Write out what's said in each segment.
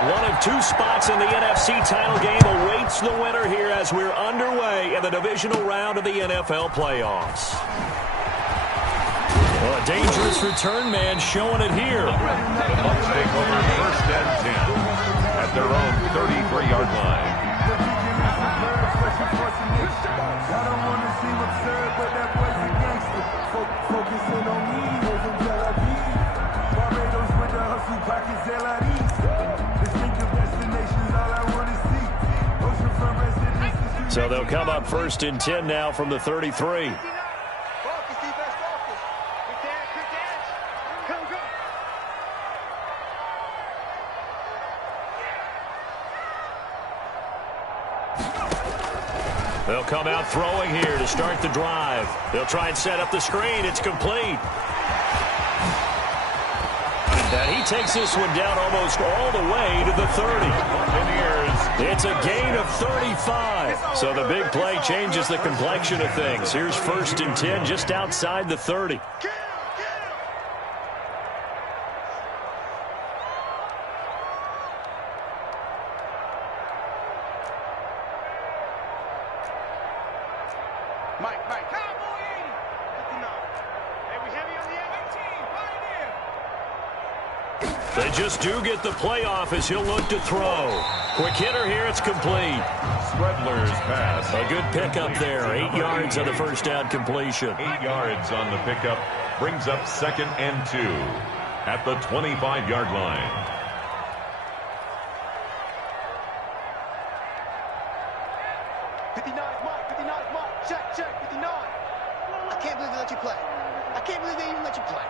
One of two spots in the NFC title game awaits the winner here as we're underway in the divisional round of the NFL playoffs. Well, a dangerous return man showing it here. The Bucks take over first and 10 at their own 33-yard line. I don't want to seem absurd, but that boy's a gangster. Focusing on me, wasn't Tel Aviv. Barbados with the hustle pockets, LIDs. Distinctive destinations, all I want to see. Oceanfront residences. So they'll come up first and 10 now from the 33. They'll come out throwing here to start the drive. They'll try and set up the screen. It's complete. And he takes this one down almost all the way to the 30. It's a gain of 35. So the big play changes the complexion of things. Here's first and 10 just outside the 30. They just do get the playoff as he'll look to throw. Quick hitter here, it's complete. Stredler's pass. A good pickup there. 8 yards on the first down completion. 8 yards on the pickup. Brings up second and 2 at the 25-yard line. Check, 59. I can't believe they let you play. I can't believe they even let you play.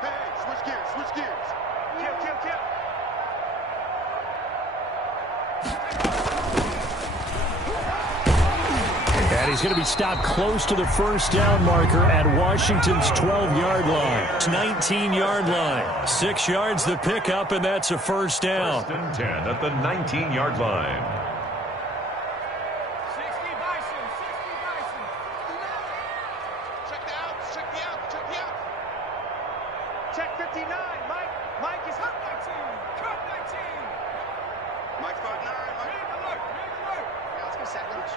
Hey, switch gears. Kill. And he's going to be stopped close to the first down marker at Washington's 12-yard line. 19-yard line. 6 yards the pickup, and that's a first down. First and 10 at the 19-yard line. Check 59. Mike is hot 19. Cut 19. Mike's got 9. Alert. Yeah, let's go set lunch.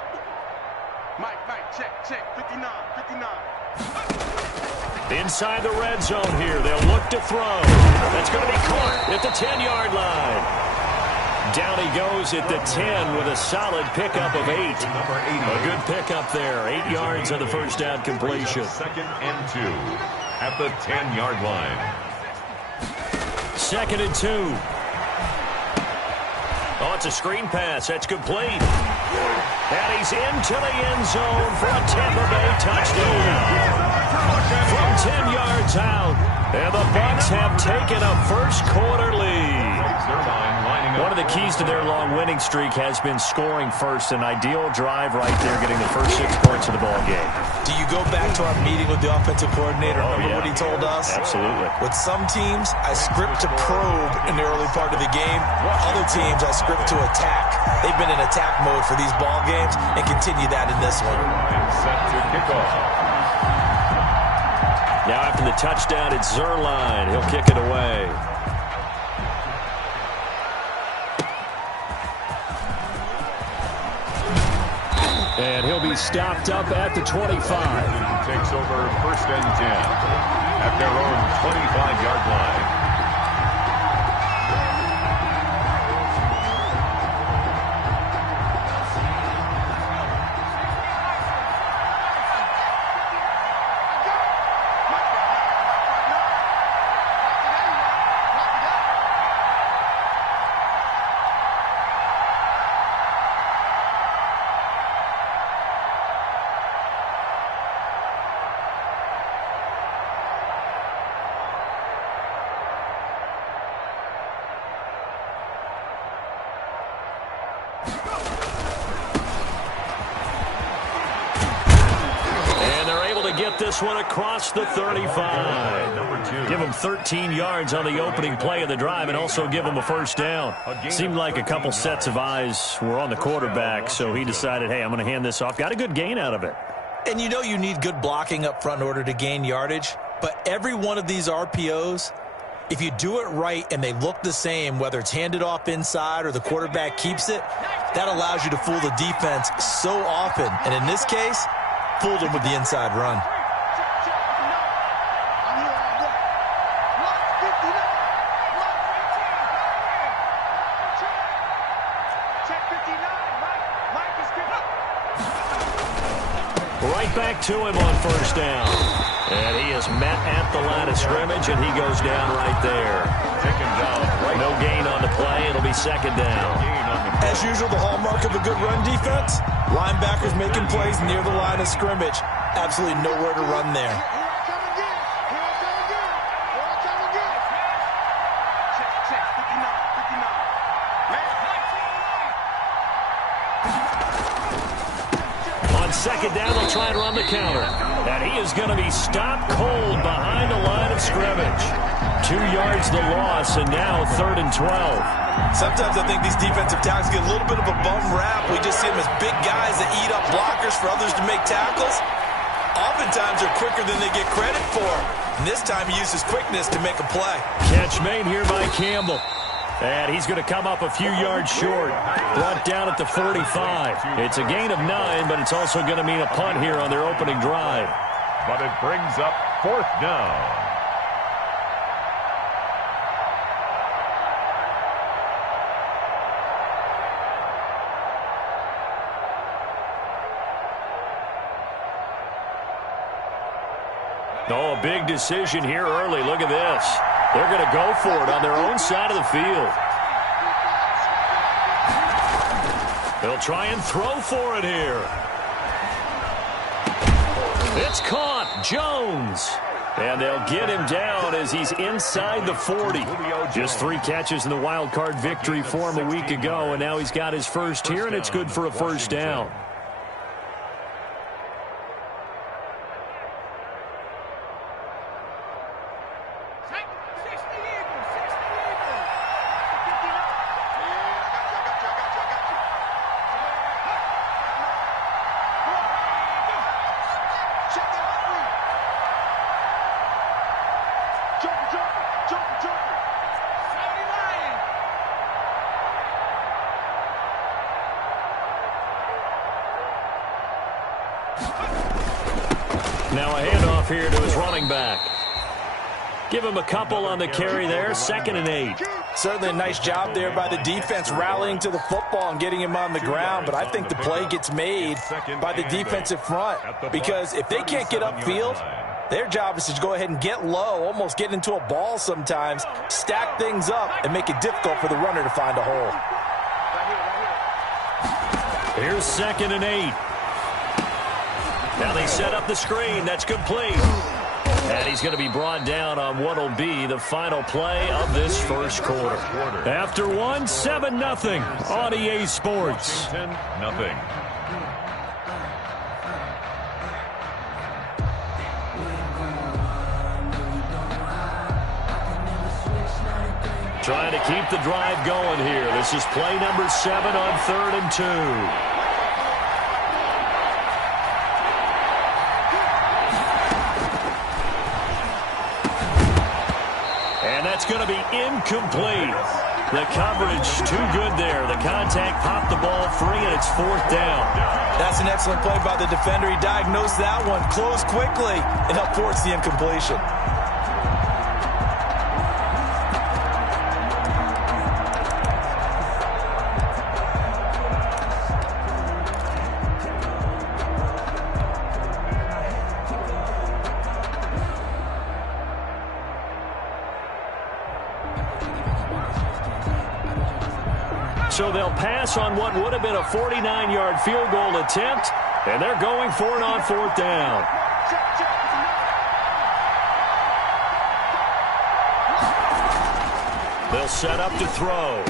Mike, check. 59. Inside the red zone here. They'll look to throw. That's going to be caught at the 10-yard line. Down he goes at the 10 with a solid pickup of 8. A good pickup there. 8 yards on the first down completion. Second and 2 at the 10-yard line. Second and 2. Oh, it's a screen pass. That's complete. And he's into the end zone for a Tampa Bay touchdown. From 10 yards out. And the Bucks have taken a first-quarter lead. One of the keys to their long winning streak has been scoring first. An ideal drive right there, getting the first 6 points of the ball game. Do you go back to our meeting with the offensive coordinator? Remember what he told us? Absolutely. With some teams, I script to probe in the early part of the game. Other teams, I script to attack. They've been in attack mode for these ball games and continue that in this one. Set to kick off. Now after the touchdown, it's Zerline. He'll kick it away. And he'll be stopped up at the 25. Takes over first and 10 at their own 25-yard line. Get this one across the 35. Give him 13 yards on the opening play of the drive and also give him a first down. Seemed like a couple sets of eyes were on the quarterback, so he decided, hey, I'm going to hand this off. Got a good gain out of it. And you know you need good blocking up front in order to gain yardage, but every one of these RPOs If you do it right and they look the same, whether it's handed off inside or the quarterback keeps it, that allows you to fool the defense so often. And in this case, fooled them with the inside run. Right back to him on first down. And he is met at the line of scrimmage, and he goes down right there. No gain on the play. It'll be second down. As usual, the hallmark of a good run defense, linebackers making plays near the line of scrimmage. Absolutely nowhere to run there. Second down, they'll try and run the counter. And he is going to be stopped cold behind the line of scrimmage. 2 yards the loss, and now 3rd and 12. Sometimes I think these defensive tackles get a little bit of a bum rap. We just see them as big guys that eat up blockers for others to make tackles. Oftentimes they're quicker than they get credit for. And this time he uses quickness to make a play. Catch made here by Campbell. And he's going to come up a few yards short. Brought down at the 45. It's a gain of 9, but it's also going to mean a punt here on their opening drive. But it brings up 4th down. Oh, a big decision here early. Look at this. They're going to go for it on their own side of the field. They'll try and throw for it here. It's caught. Jones. And they'll get him down as he's inside the 40. Just 3 catches in the wild card victory for him a week ago, and now he's got his first here, and it's good for a first down. Now a handoff here to his running back. Give him a couple on the carry there. 2nd and 8. Certainly a nice job there by the defense rallying to the football and getting him on the ground. But I think the play gets made by the defensive front. Because if they can't get upfield, their job is to go ahead and get low, almost get into a ball sometimes, stack things up, and make it difficult for the runner to find a hole. Here's 2nd and 8. Now they set up the screen. That's complete. And he's going to be brought down on what will be the final play of this first quarter. After 1, 7-0 on EA Sports. 10-0. Trying to keep the drive going here. This is play number 7 on 3rd and 2. It's going to be incomplete. The coverage too good there. The contact popped the ball free, and it's 4th down. That's an excellent play by the defender. He diagnosed that one, closed quickly, and helped force the incompletion. So they'll pass on what would have been a 49-yard field goal attempt, and they're going for it on 4th down. They'll set up to throw.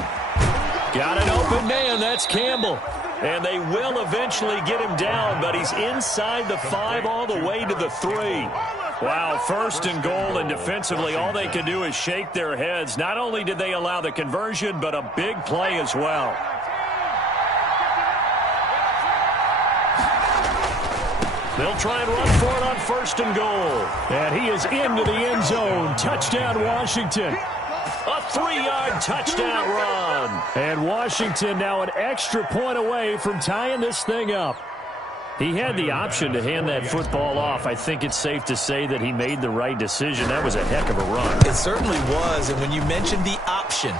Got an open man. That's Campbell. And they will eventually get him down, but he's inside the 5 all the way to the 3. Wow, 1st and goal, and defensively all they can do is shake their heads. Not only did they allow the conversion, but a big play as well. They'll try and run for it on 1st and goal. And he is into the end zone. Touchdown, Washington. A 3-yard touchdown run. And Washington now an extra point away from tying this thing up. He had the option to hand that football off. I think it's safe to say that he made the right decision. That was a heck of a run. It certainly was. And when you mentioned the option,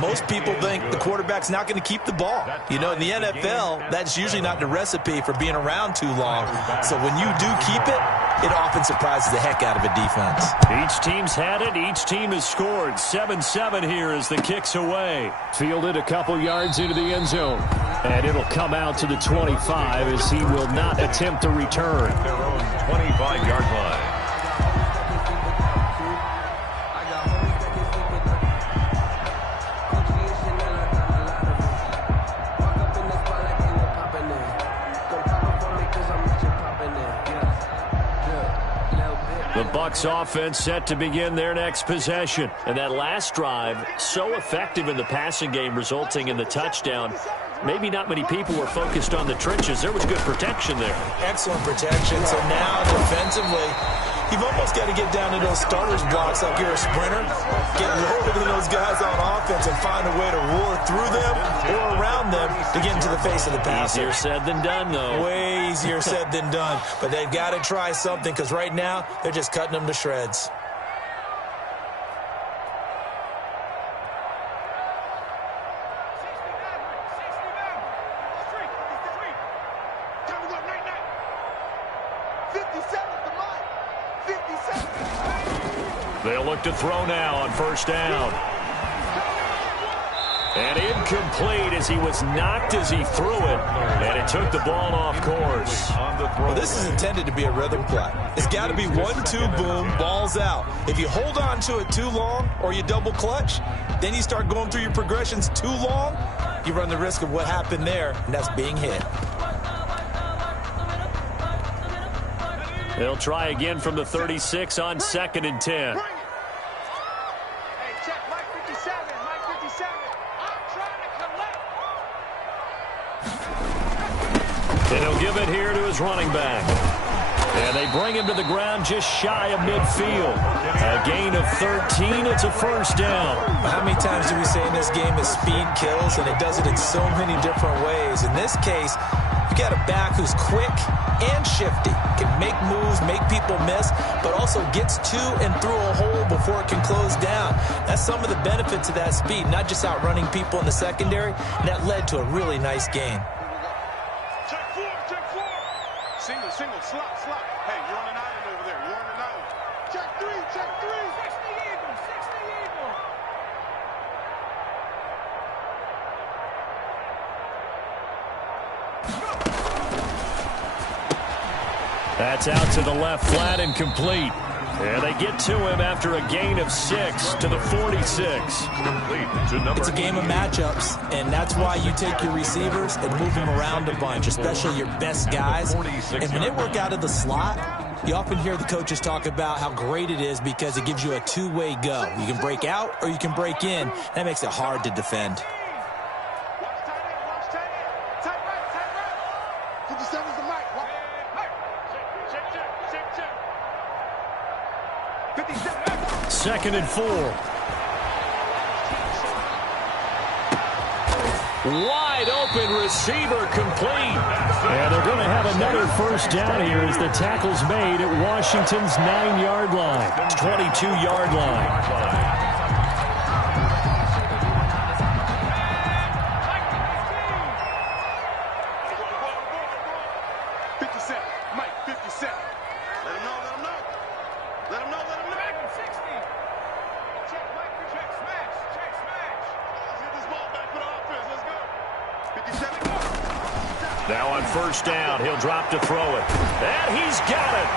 most people think the quarterback's not going to keep the ball. You know, in the NFL, that's usually not the recipe for being around too long. So when you do keep it, it often surprises the heck out of a defense. Each team's had it. Each team has scored. 7-7 here as the kick's away. Fielded a couple yards into the end zone. And it'll come out to the 25 as he will not attempt to return. Their own 25-yard line. The Bucks offense set to begin their next possession. And that last drive, so effective in the passing game, resulting in the touchdown. Maybe not many people were focused on the trenches. There was good protection there. Excellent protection. So now defensively, you've almost got to get down to those starters blocks like you're a sprinter. Get lower than those guys on offense and find a way to roar through them or around them to get into the face of the passer. Easier said than done, though. Way easier said than done. But they've got to try something because right now they're just cutting them to shreds. They'll look to throw now on 1st down. And incomplete as he was knocked as he threw it. And it took the ball off course. Well, this is intended to be a rhythm play. It's got to be 1-2, boom, ball's out. If you hold on to it too long or you double clutch, then you start going through your progressions too long, you run the risk of what happened there, and that's being hit. They'll try again from the 36 on 2nd and 10. And he'll give it here to his running back. And they bring him to the ground just shy of midfield. A gain of 13. It's a 1st down. How many times do we say in this game that speed kills, and it does it in so many different ways? In this case, you got a back who's quick and shifty, can make moves, make people miss, but also gets to and through a hole before it can close down. That's some of the benefits of that speed, not just outrunning people in the secondary. And that led to a really nice gain. Check four. Single, slot. Hey, you're on an island over there. You're on an island. Check three. 60 Eagle. That's out to the left, flat and complete. And they get to him after a gain of 6 to the 46. It's a game of matchups, and that's why you take your receivers and move them around a bunch, especially your best guys. And when they work out of the slot, you often hear the coaches talk about how great it is because it gives you a two-way go. You can break out or you can break in. That makes it hard to defend. Second and 4. Wide open receiver complete. And they're going to have another 1st down here as the tackle's made at Washington's 9-yard line. 22-yard line. Now on 1st down, he'll drop to throw it. And he's got it.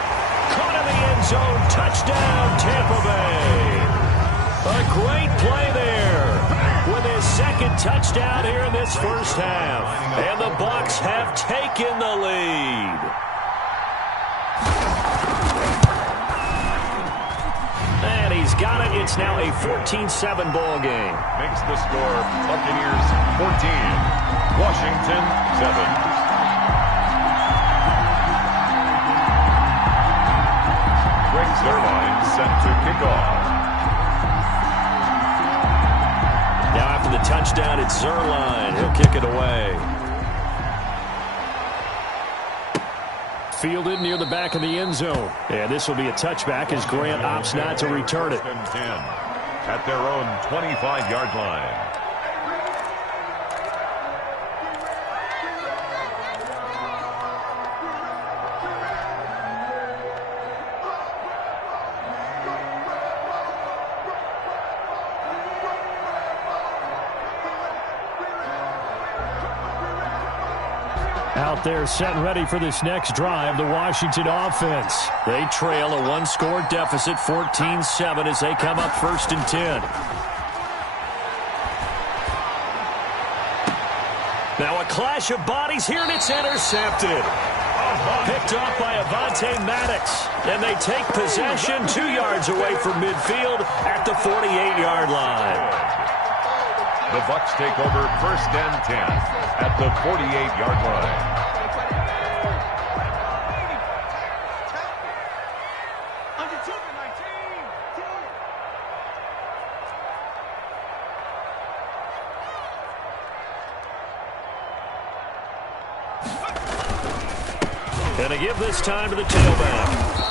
Caught in the end zone. Touchdown, Tampa Bay. A great play there with his 2nd touchdown here in this 1st half. And the Bucks have taken the lead. And he's got it. It's now a 14-7 ball game. Makes the score Buccaneers 14, Washington 7. Greg Zuerlein set to kick off. Now after the touchdown, it's Zuerlein. He'll kick it away. Fielded near the back of the end zone. And this will be a touchback as Grant opts not to return it. 10 at their own 25-yard line. Out there set and ready for this next drive, the Washington offense. They trail a one-score deficit, 14-7, as they come up 1st and 10. Now a clash of bodies here, and it's intercepted. Picked off by Avonte Maddox. And they take possession 2 yards away from midfield at the 48-yard line. The Bucks take over 1st and 10 at the 48-yard line. And they give this time to the tailback.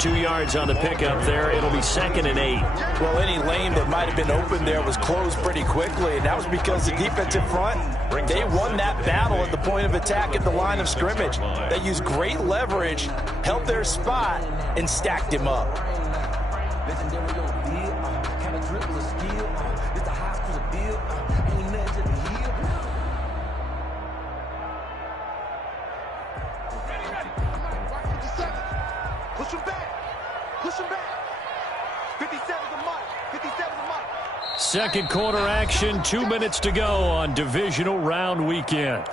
2 yards on the pickup there. It'll be 2nd and 8. Well, any lane that might have been open there was closed pretty quickly, and that was because the defensive front, they won that battle at the point of attack at the line of scrimmage. They used great leverage, held their spot, and stacked him up. Push him back. Push him back. 57's a mark. 57's a mark. Second quarter action, 2 minutes to go on divisional round weekend.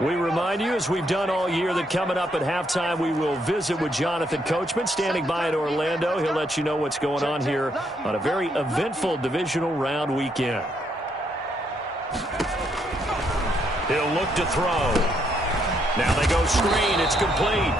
We remind you, as we've done all year, that coming up at halftime, we will visit with Jonathan Coachman, standing by in Orlando. He'll let you know what's going on here on a very eventful divisional round weekend. He'll look to throw. Now they go screen. It's complete.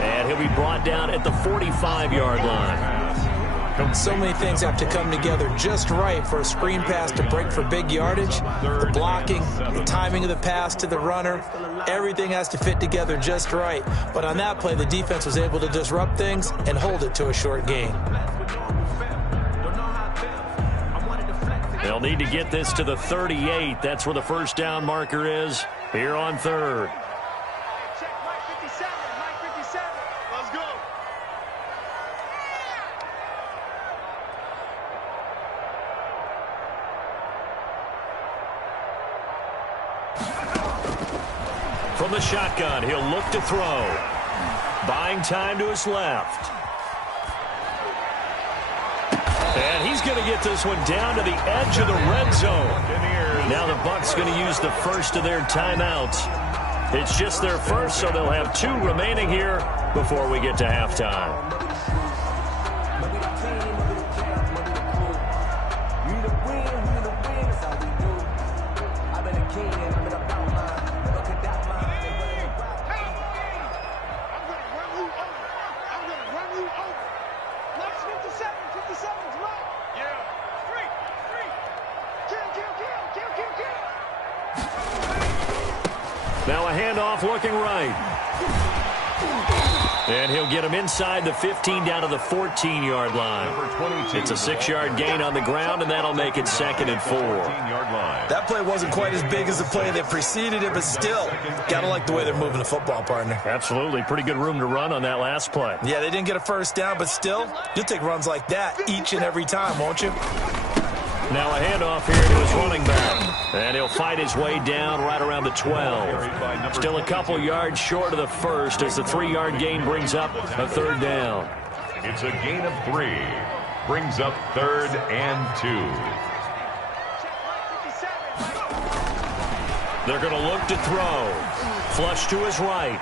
And he'll be brought down at the 45-yard line. So many things have to come together just right for a screen pass to break for big yardage. The blocking, the timing of the pass to the runner, everything has to fit together just right. But on that play, the defense was able to disrupt things and hold it to a short gain. They'll need to get this to the 38. That's where the first down marker is here on 3rd. Check Mike 57. Mike 57. Let's go. From the shotgun, he'll look to throw. Buying time to his left. And he's going to get this one down to the edge of the red zone. Now the Bucks going to use the first of their timeouts. It's just their first, so they'll have 2 remaining here before we get to halftime. Now a handoff looking right. And he'll get him inside the 15 down to the 14-yard line. It's a 6-yard gain on the ground, and that'll make it 2nd and 4. That play wasn't quite as big as the play that preceded it, but still, got to like the way they're moving the football, partner. Absolutely. Pretty good room to run on that last play. Yeah, they didn't get a first down, but still, you'll take runs like that each and every time, won't you? Now a handoff here to his running back. And he'll fight his way down right around the 12. Still a couple yards short of the first as the 3-yard gain brings up a 3rd down. It's a gain of 3. Brings up 3rd and 2. They're going to look to throw. Flush to his right.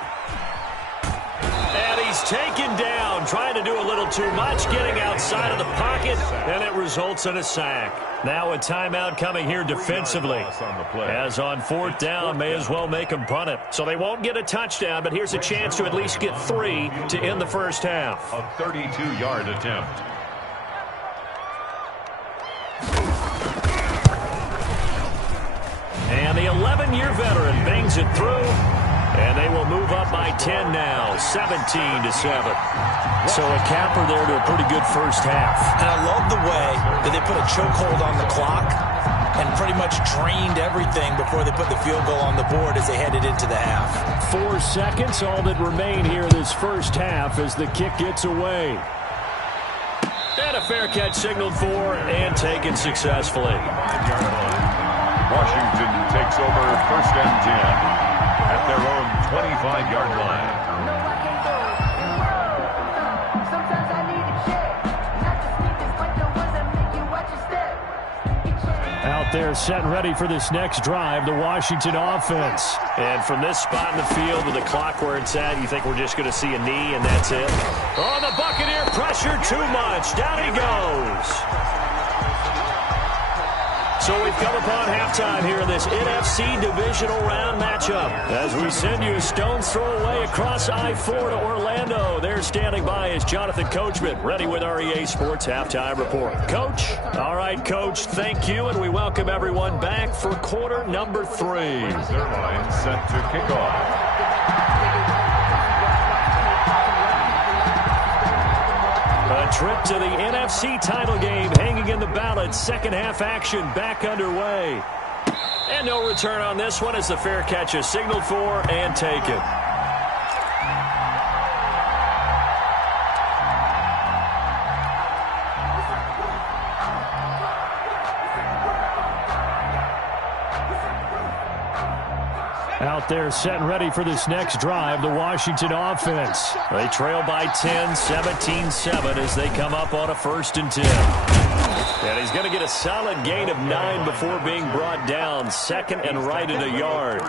And he's taken down zone, trying to do a little too much, getting outside of the pocket, and it results in a sack. Now a timeout coming here defensively. As on 4th down, may as well make them punt it. So they won't get a touchdown, but here's a chance to at least get 3 to end the first half. A 32-yard attempt. And the 11-year veteran bangs it through. And they will move up by 10 now, 17-7. So a capper there to a pretty good first half. And I love the way that they put a chokehold on the clock and pretty much drained everything before they put the field goal on the board as they headed into the half. 4 seconds, all that remain here this first half as the kick gets away. And a fair catch signaled for and taken successfully. Washington takes over 1st and 10 at their own 25-yard line. Out there set and ready for this next drive, the Washington offense. And from this spot in the field with the clock where it's at, you think we're just going to see a knee and that's it? Oh, the Buccaneer pressure too much. Down he goes. So we've come upon halftime here in this NFC divisional round matchup. As we send you a stone's throw away across I-4 to Orlando. There standing by is Jonathan Coachman, ready with our EA Sports Halftime Report. Coach? All right, Coach, thank you, and we welcome everyone back for quarter number 3. Their line set to kick off. A trip to the NFC title game hanging in the balance. Second half action back underway. And no return on this one as the fair catch is signaled for and taken. Out there set and ready for this next drive, the Washington offense. They trail by 10, 17-7 as they come up on a 1st and 10. And he's going to get a solid gain of 9 before being brought down. 2nd and right at a yard.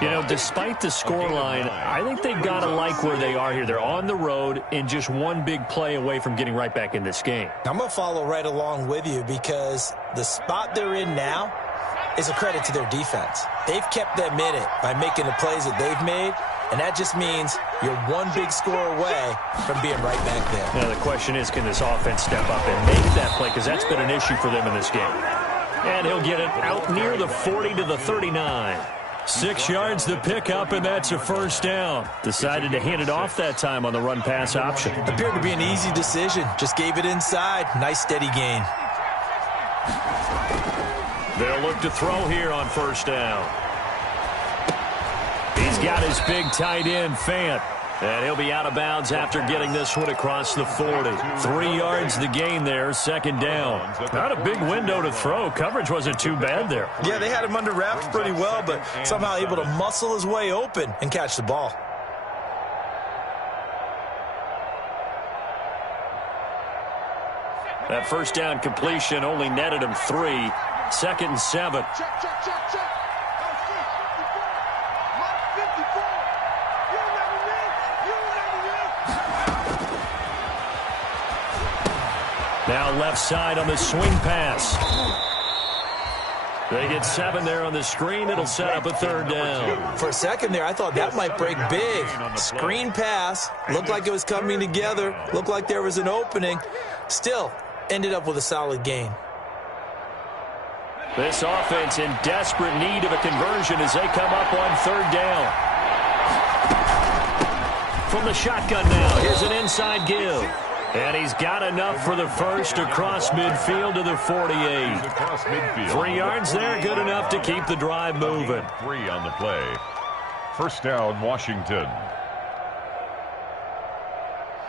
You know, despite the scoreline, I think they've got to like where they are here. They're on the road and just one big play away from getting right back in this game. I'm going to follow right along with you because the spot they're in now is a credit to their defense. They've kept them in it by making the plays that they've made, and that just means you're one big score away from being right back there. Now the question is, can this offense step up and make that play? Because that's been an issue for them in this game. And he'll get it out near the 40 to the 39. 6 yards to pick up, and that's a 1st down. Decided to hand it off that time on the run-pass option. Appeared to be an easy decision. Just gave it inside. Nice steady gain. They'll look to throw here on 1st down. He's got his big tight end, Fant. And he'll be out of bounds after getting this one across the 40. 3 yards the gain there, 2nd down. Not a big window to throw. Coverage wasn't too bad there. Yeah, they had him under wraps pretty well, but somehow able to muscle his way open and catch the ball. That 1st down completion only netted him 3. 2nd and 7. Check, check, check, check. Mike 54. You never win. You never win. Now left side on the swing pass. They get 7 there on the screen. It'll set up a 3rd down. For a second there, I thought that might break big. Screen pass. Looked like it was coming together. Looked like there was an opening. Still ended up with a solid gain. This offense in desperate need of a conversion as they come up on 3rd down. From the shotgun now, here's an inside give. And he's got enough for the first across midfield to the 48. 3 yards there, good enough to keep the drive moving. 3 on the play. 1st down, Washington.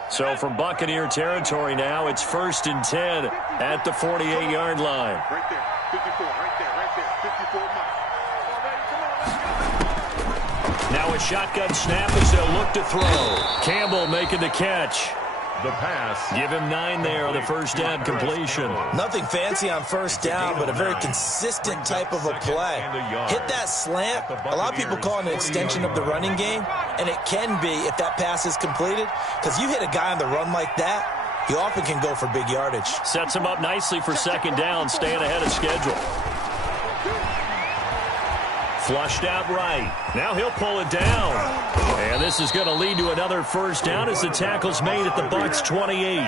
So from Buccaneer territory now, it's 1st and 10 at the 48-yard line. Right there. 54, right there. 54 miles. Now a shotgun snap as they'll look to throw. Campbell making the catch. The pass. Give him 9 there on the first down completion. Nothing fancy on first down, but a very consistent type of a play. Hit that slant. A lot of people call it an extension of the running game, and it can be if that pass is completed, because you hit a guy on the run like that, he often can go for big yardage. Sets him up nicely for second down, staying ahead of schedule. Flushed out right. Now he'll pull it down. And this is going to lead to another first down as the tackle's made at the Buccs 28.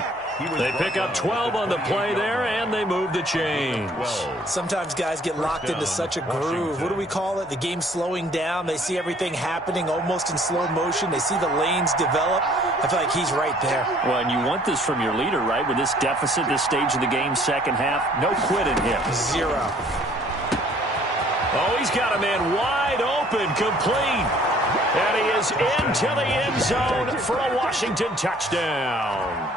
They pick up 12 on the play there, and they move the chains. Sometimes guys get locked into such a groove. What do we call it? The game's slowing down. They see everything happening almost in slow motion. They see the lanes develop. I feel like he's right there. Well, and you want this from your leader, right? With this deficit, this stage of the game, second half, no quitting him. 0. Oh, he's got a man wide open, complete. And he is into the end zone for a Washington touchdown.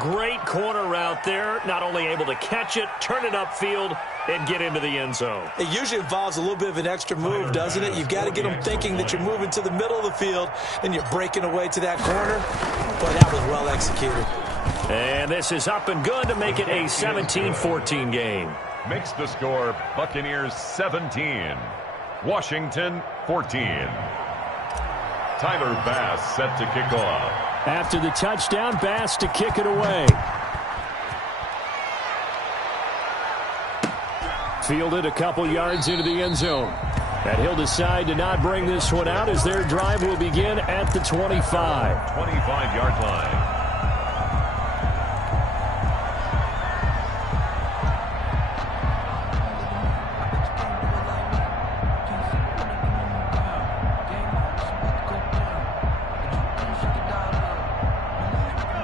Great corner route there. Not only able to catch it, turn it upfield, and get into the end zone. It usually involves a little bit of an extra move, doesn't it? You've got to get them thinking that you're moving to the middle of the field, and you're breaking away to that corner. Boy, that was well executed. And this is up and good to make it a 17-14 game. Makes the score Buccaneers 17, Washington 14. Tyler Bass set to kick off. After the touchdown, Bass to kick it away. Fielded a couple yards into the end zone. And he'll decide to not bring this one out as their drive will begin at the 25. 25-yard line.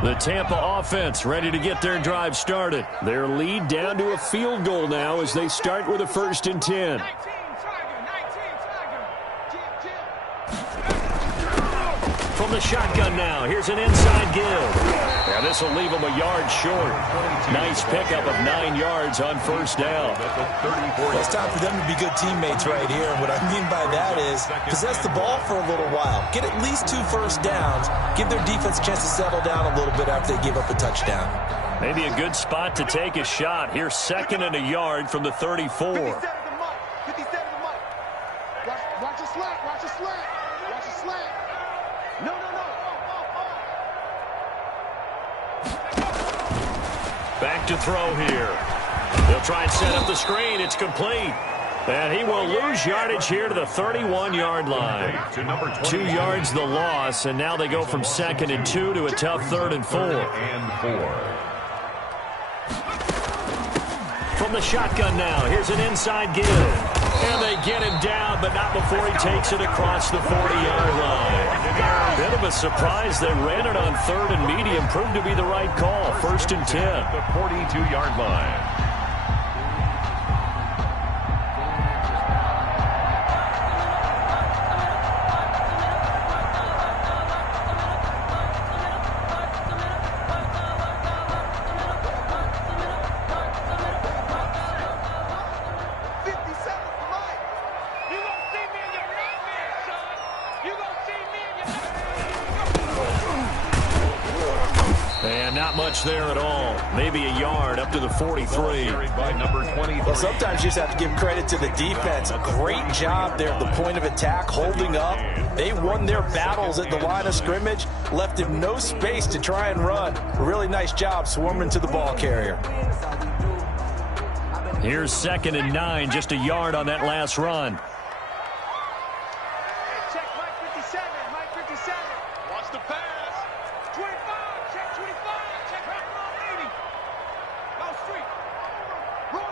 The Tampa offense ready to get their drive started. Their lead down to a field goal now as they start with a 1st and 10. From the shotgun now, here's an inside give. And this will leave them a yard short. Nice pickup of 9 yards on first down. Well, it's time for them to be good teammates right here. And what I mean by that is possess the ball for a little while. Get at least 2 first downs. Give their defense a chance to settle down a little bit after they give up a touchdown. Maybe a good spot to take a shot. Here's 2nd and a yard from the 34. 57 to Mike. 57 to Mike. Watch a slant. Watch a slant. Watch a slant. No. Back to throw here. They'll try and set up the screen. It's complete. And he will lose yardage here to the 31-yard line. 2 yards the loss, and now they go from 2nd and 2 to a tough 3rd and 4. From the shotgun now, here's an inside give. And they get him down, but not before he takes it across the 40-yard line. Bit of a surprise. They ran it on 3rd and medium. Proved to be the right call. 1st and 10. The 42-yard line. There at all. Maybe a yard up to the 43. Well, sometimes you just have to give credit to the defense. A great job there at the point of attack, holding up. They won their battles at the line of scrimmage, left him no space to try and run. A really nice job swarming to the ball carrier. Here's 2nd and 9, just a yard on that last run. Check Mike 57. Mike 57. Watch the pass. 25. Check 25. Check back on 80. Go street. Roll.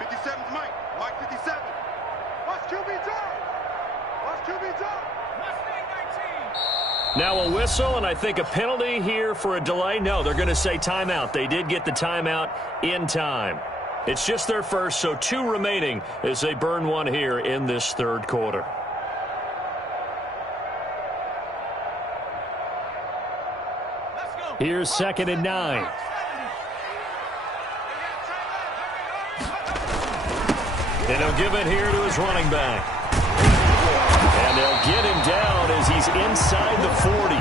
57's Mike. Mike 57. Watch QB jump. Watch QB jump. Mustang 19. Now a whistle, and I think a penalty here for a delay. No, they're going to say timeout. They did get the timeout in time. It's just their first, so 2 remaining as they burn one here in this 3rd quarter. Here's 2nd and 9. And he'll give it here to his running back. And they'll get him down as he's inside the 40.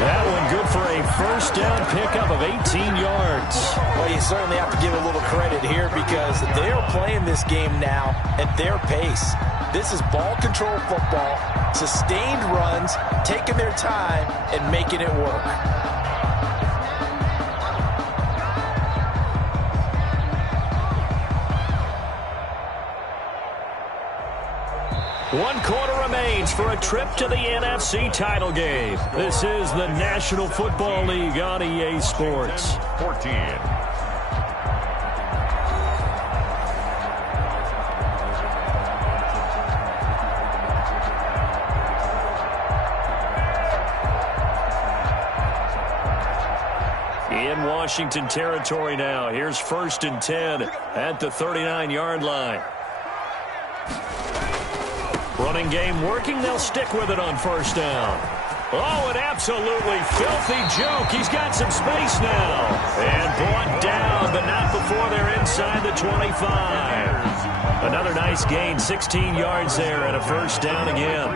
That one good for a first down pickup of 18 yards. Well, you certainly have to give a little credit here because they are playing this game now at their pace. This is ball control football, sustained runs, taking their time, and making it work. One quarter remains for a trip to the NFC title game. This is the National Football League on EA Sports. 14. In Washington territory now. Here's 1st and 10 at the 39-yard line. Running game working. They'll stick with it on 1st down. Oh, an absolutely filthy juke. He's got some space now. And brought down, but not before they're inside the 25. Another nice gain, 16 yards there, and a 1st down again.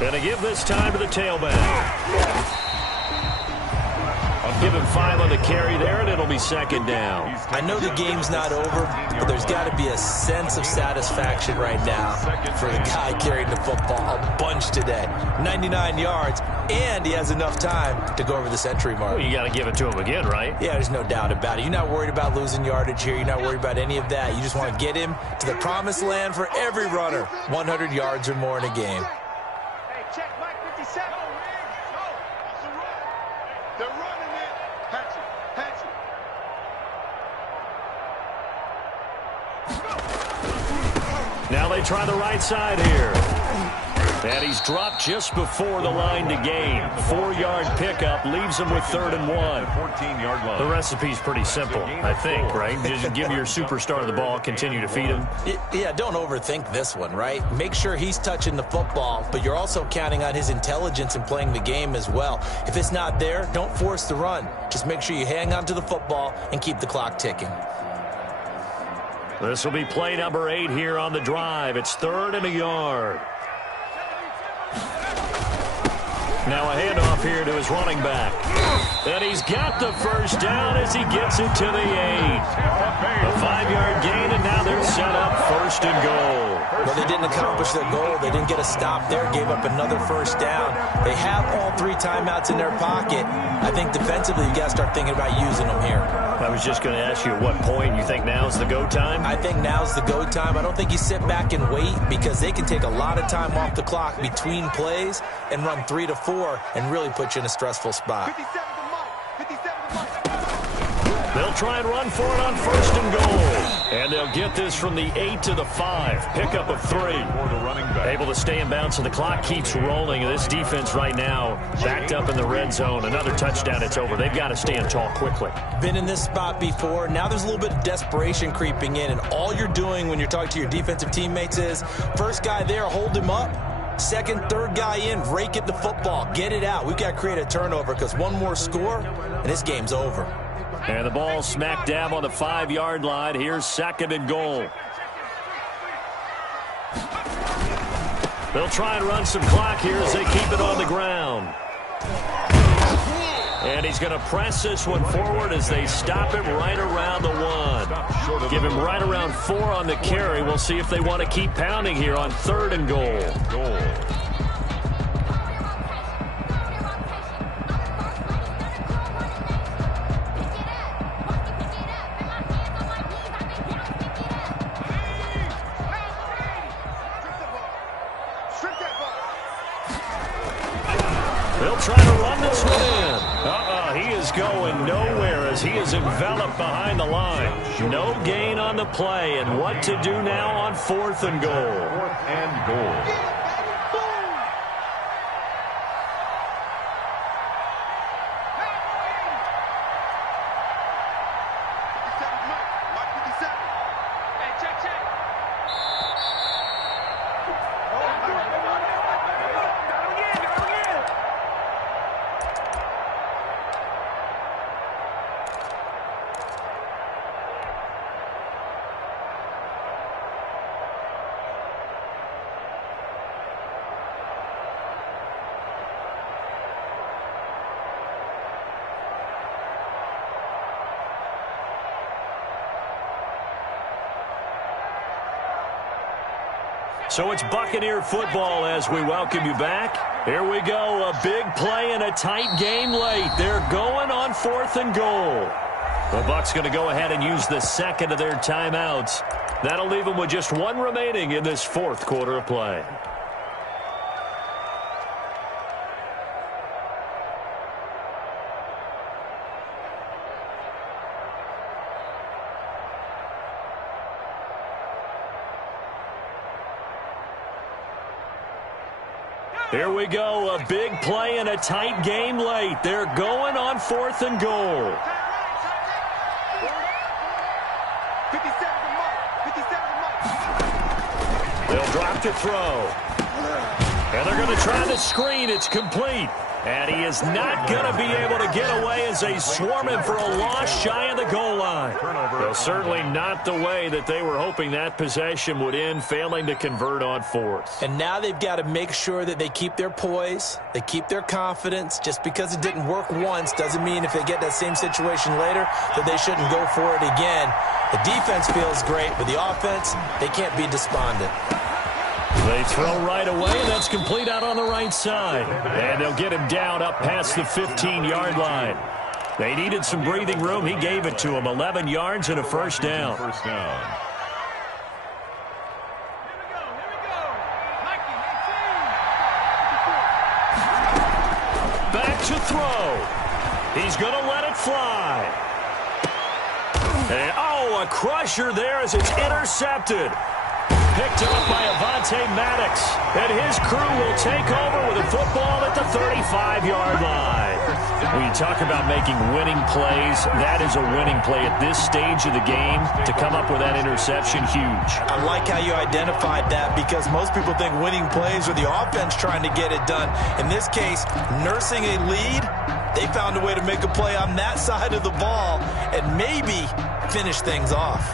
Going to give this time to the tailback. I'll give him 5 on the carry there, and it'll be 2nd down. I know the game's not over, but there's got to be a sense of satisfaction right now for the guy carrying the football a bunch today. 99 yards, and he has enough time to go over the century mark. Well, you got to give it to him again, right? Yeah, there's no doubt about it. You're not worried about losing yardage here. You're not worried about any of that. You just want to get him to the promised land for every runner. 100 yards or more in a game. Check Mike 57. They're running it. Hatchet. Now they try the right side here. And he's dropped just before the line to gain. 4-yard pickup leaves him with 3rd and 1. 14-yard line. The recipe's pretty simple, I think, right? Just give your superstar the ball, continue to feed him. Yeah, don't overthink this one, right? Make sure he's touching the football, but you're also counting on his intelligence in playing the game as well. If it's not there, don't force the run. Just make sure you hang on to the football and keep the clock ticking. This will be play number 8 here on the drive. It's 3rd and a yard. Now a handoff here to his running back. And he's got the 1st down as he gets it to the 8. A 5-yard gain, and now they're set up 1st and goal. Well, they didn't accomplish their goal. They didn't get a stop there, gave up another 1st down. They have all 3 timeouts in their pocket. I think defensively you got to start thinking about using them here. I was just going to ask you at what point you think now's the go time? I think now's the go time. I don't think you sit back and wait because they can take a lot of time off the clock between plays and run 3 to 4 and really put you in a stressful spot. 57 to Mike. 57 to Mike. They'll try and run for it on 1st and goal. And they'll get this from the 8 to the 5. Pickup of 3. Able to stay in bounds, and the clock keeps rolling. This defense right now backed up in the red zone. Another touchdown, it's over. They've got to stand tall quickly. Been in this spot before. Now there's a little bit of desperation creeping in, and all you're doing when you're talking to your defensive teammates is, first guy there, hold him up. 2nd, 3rd guy in, rake at the football. Get it out. We've got to create a turnover because one more score, and this game's over. And the ball smack dab on the 5-yard line. Here's 2nd and goal. They'll try and run some clock here as they keep it on the ground. And he's going to press this one forward as they stop him right around the 1. Give him right around 4 on the carry. We'll see if they want to keep pounding here on 3rd and goal. They'll try to run this one in. He is going nowhere as he is enveloped behind the line. No gain on the play, and what to do now on 4th and goal. 4th and goal. So it's Buccaneer football as we welcome you back. Here we go, a big play and a tight game late. They're going on 4th and goal. The Bucks going to go ahead and use the second of their timeouts. That'll leave them with just one remaining in this 4th quarter of play. Here we go, a big play and a tight game late. They're going on 4th and goal. 57 They'll drop to throw. And they're going to try the screen. It's complete. And he is not going to be able to get away as they swarm him for a loss shy of the goal line. Well, certainly not the way that they were hoping that possession would end, failing to convert on 4th. And now they've got to make sure that they keep their poise, they keep their confidence. Just because it didn't work once doesn't mean if they get that same situation later that they shouldn't go for it again. The defense feels great, but the offense, they can't be despondent. They throw right away, and that's complete out on the right side. And they'll get him down up past the 15-yard line. They needed some breathing room. He gave it to them. 11 yards and a first down. Back to throw. He's going to let it fly. And, a crusher there as it's intercepted. Picked up by Avonte Maddox. And his crew will take over with a football at the 35-yard line. When you talk about making winning plays, that is a winning play at this stage of the game. To come up with that interception, huge. I like how you identified that because most people think winning plays are the offense trying to get it done. In this case, nursing a lead, they found a way to make a play on that side of the ball and maybe finish things off.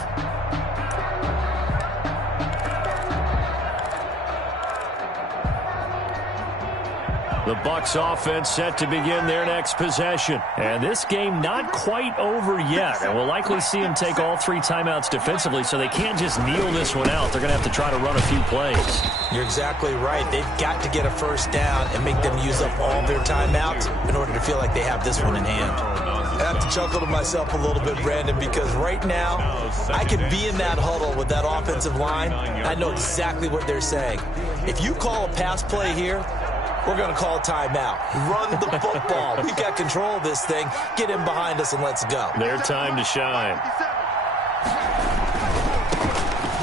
The Bucks offense set to begin their next possession. And this game not quite over yet. And we'll likely see them take all 3 timeouts defensively, so they can't just kneel this one out. They're going to have to try to run a few plays. You're exactly right. They've got to get a first down and make them use up all their timeouts in order to feel like they have this one in hand. I have to chuckle to myself a little bit, Brandon, because right now I could be in that huddle with that offensive line. I know exactly what they're saying. If you call a pass play here, we're going to call a timeout. Run the football. We've got control of this thing. Get him behind us and let's go. Their time to shine.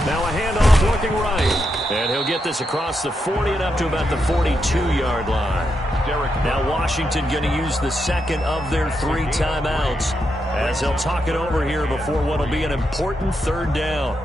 Now a handoff looking right. And he'll get this across the 40 and up to about the 42-yard line. Now Washington going to use the second of their 3 timeouts as they'll talk it over here before what will be an important 3rd down.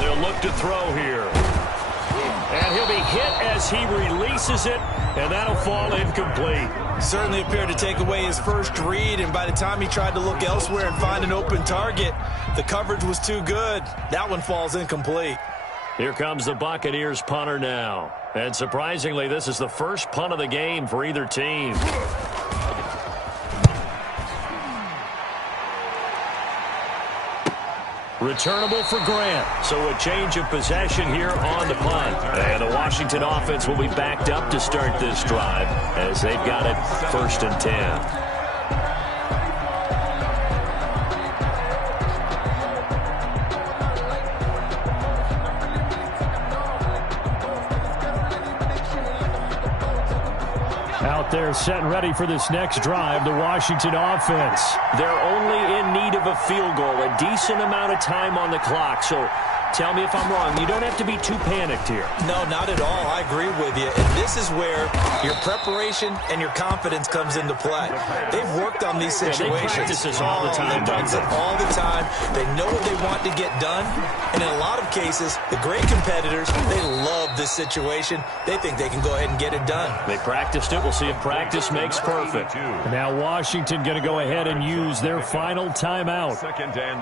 They'll look to throw here. And he'll be hit as he releases it, and that'll fall incomplete. Certainly appeared to take away his first read, and by the time he tried to look elsewhere and find an open target, the coverage was too good. That one falls incomplete. Here comes the Buccaneers punter now. And surprisingly, this is the first punt of the game for either team. Returnable for Grant. So a change of possession here on the punt. And the Washington offense will be backed up to start this drive as they've got it 1st and 10. Out there set and ready for this next drive, the Washington offense. They're only in need of a field goal, a decent amount of time on the clock. So Tell me if I'm wrong. You don't have to be too panicked here. No, not at all. I agree with you. And this is where your preparation and your confidence comes into play. They've worked on these situations. They practice this all the time. They practice it all the time. They know what they want to get done. And in a lot of cases, the great competitors, they love this situation. They think they can go ahead and get it done. They practiced it. We'll see if practice makes perfect. Now Washington going to go ahead and use their final timeout,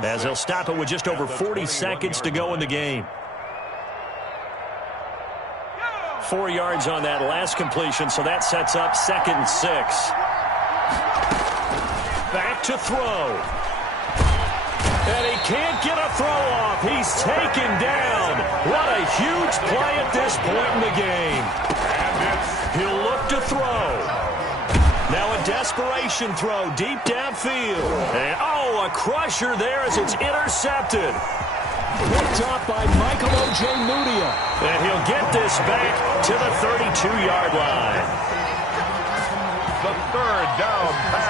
as they'll stop it with just over 40 seconds to go in the game. 4 yards on that last completion, so that sets up 2nd and 6. Back to throw. And he can't get a throw off. He's taken down. What a huge play at this point in the game. He'll look to throw. Now a desperation throw deep downfield. And, oh, a crusher there as it's intercepted. picked off by Michael O.J. Mudia. And he'll get this back to the 32-yard line. The 3rd down pass.